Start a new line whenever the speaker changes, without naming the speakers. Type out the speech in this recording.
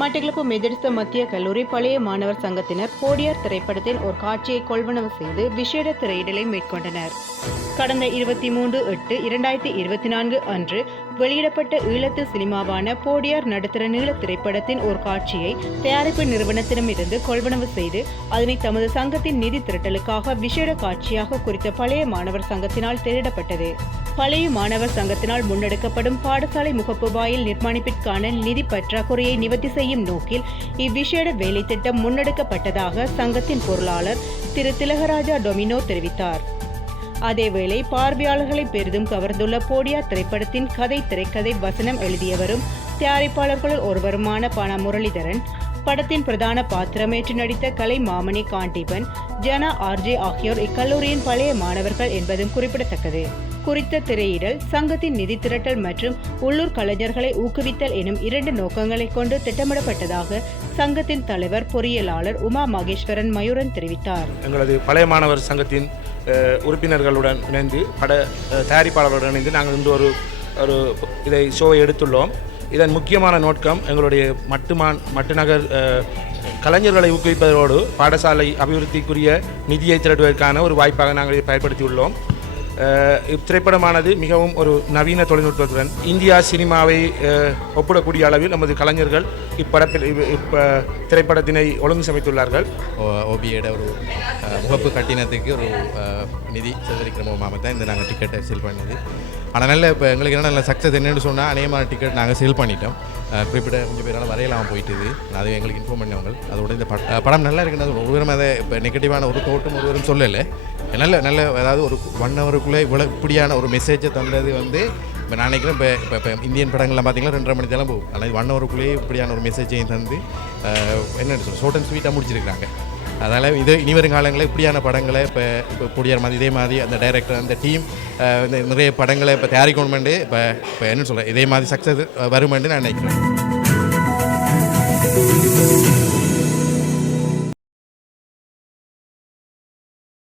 மட்டக்களப்பு மெதடிஸ்த மத்திய கல்லூரி பழைய மாணவர் சங்கத்தினர் போடியார் திரைப்படத்தின் ஒரு காட்சியை கொள்வனவு செய்து விசேட திரையிடலை மேற்கொண்டனர். கடந்த இருபத்தி மூன்று எட்டு இரண்டாயிரத்தி இருபத்தி நான்கு அன்று வெளியிடப்பட்ட ஈழத்து சினிமாவான போடியார் நடுத்தர நீள திரைப்படத்தின் ஒரு காட்சியை தயாரிப்பு நிறுவனத்திடமிருந்து கொள்வனவு செய்து அதனை தமது சங்கத்தின் நிதி திரட்டலுக்காக விசேட காட்சியாக குறித்த பழைய மாணவர் சங்கத்தினால் திரையிடப்பட்டது பழைய மாணவர் சங்கத்தினால் முன்னெடுக்கப்படும் பாடசாலை முகப்பு வாயில் நிர்மாணிப்பிற்கான நிதி பற்றாக்குறையை நிவர்த்தி செய்ய செய்யும் நோக்கில் இவ்விசேட வேலை திட்டம் முன்னெடுக்கப்பட்டதாக சங்கத்தின் பொருளாளர் திரு. திலகராஜா டொமினோ தெரிவித்தார். அதேவேளை பார்வையாளர்களை பெரிதும் கவர்ந்துள்ள போடியா திரைப்படத்தின் கதை திரைக்கதை வசனம் எழுதியவரும் தயாரிப்பாளர்களுள் ஒருவருமான பண முரளிதரன் படத்தின் பிரதான பாத்திரமேற்று நடித்த கலை மாமணி காண்டீபன் ஜனா ஆர்ஜே ஆகியோர் இக்கல்லூரியின் பழைய மாணவர்கள் என்பதும் குறிப்பிடத்தக்கது. குறித்த திரையிடல் சங்கத்தின் நிதி திரட்டல் மற்றும் உள்ளூர் கலைஞர்களை ஊக்குவித்தல் எனும் இரண்டு நோக்கங்களை கொண்டு திட்டமிடப்பட்டதாக சங்கத்தின் தலைவர் பொறியியலாளர் உமா மகேஸ்வரன் மயூரன் தெரிவித்தார்.
எங்களது பழைய மாணவர் சங்கத்தின் உறுப்பினர்களுடன் இணைந்து பட தயாரிப்பாளர்களுடன் இணைந்து நாங்கள் இன்று ஒரு ஒரு இதை ஷோவை எடுத்துள்ளோம். இதன் முக்கியமான நோக்கம் எங்களுடைய மட்டுமான் மட்டுநகர் கலைஞர்களை ஊக்குவிப்பதோடு பாடசாலை அபிவிருத்திக்குரிய நிதியை திரட்டுவதற்கான ஒரு வாய்ப்பாக நாங்கள் பயன்படுத்தியுள்ளோம். இத்திரைப்படமானது மிகவும் ஒரு நவீன தொழில்நுட்பத்துடன் இந்தியா சினிமாவை ஒப்பிடக்கூடிய அளவில் நமது கலைஞர்கள் இப்படத்தில் இப்போ திரைப்படத்தினை ஒழுங்கு சமைத்துள்ளார்கள்.
ஓபியோட ஒரு முகப்பு கட்டினத்துக்கு ஒரு நிதி சேகரிக்கிற மூலமாக தான் இந்த நாங்கள் டிக்கெட்டை சேல் பண்ணது. ஆனால் நல்ல இப்போ எங்களுக்கு என்ன நல்ல சக்ஸஸ் என்னென்னு சொன்னால் அநேகமான டிக்கெட் நாங்கள் சேல் பண்ணிட்டோம். குறிப்பிட்ட கொஞ்சம் பேரால் வரையலாம் போயிட்டுது. அது எங்களுக்கு இன்ஃபார்ம் பண்ணவங்க. அதோட இந்த பட படம் நல்லா இருக்குன்னு ஒருவரும் அதை இப்போ நெகட்டிவான ஒரு தோட்டம் ஒருவரும் சொல்லலை. நல்ல நல்ல அதாவது ஒரு ஒன் ஹவருக்குள்ளே இவ்வளோ இப்படியான ஒரு மெசேஜை தந்தது வந்து இப்போ நான் நினைக்கிறேன் இப்போ இப்போ இப்போ இந்தியன் படங்கள்லாம் பார்த்தீங்கன்னா ரெண்டரை மணி தான் போகும். ஆனால் ஒன் ஹவருக்குள்ளேயே இப்படியான ஒரு மெசேஜையும் தந்து என்ன சொல்ல ஷோர்ட் அண்ட் ஸ்வீட்டாக முடிச்சிருக்காங்க அதனால் இது இனி வரும் காலங்களில் இப்படியான படங்களை இப்போ இப்போ கூடிய மாதிரி இதே மாதிரி அந்த டைரக்டர் அந்த டீம் இந்த நிறைய படங்களை இப்போ தயாரிக்கணுமெண்டு இப்போ இப்போ என்ன சொல்கிறேன் இதே மாதிரி சக்ஸஸ் வருமெண்டு நான் நினைக்கிறேன்.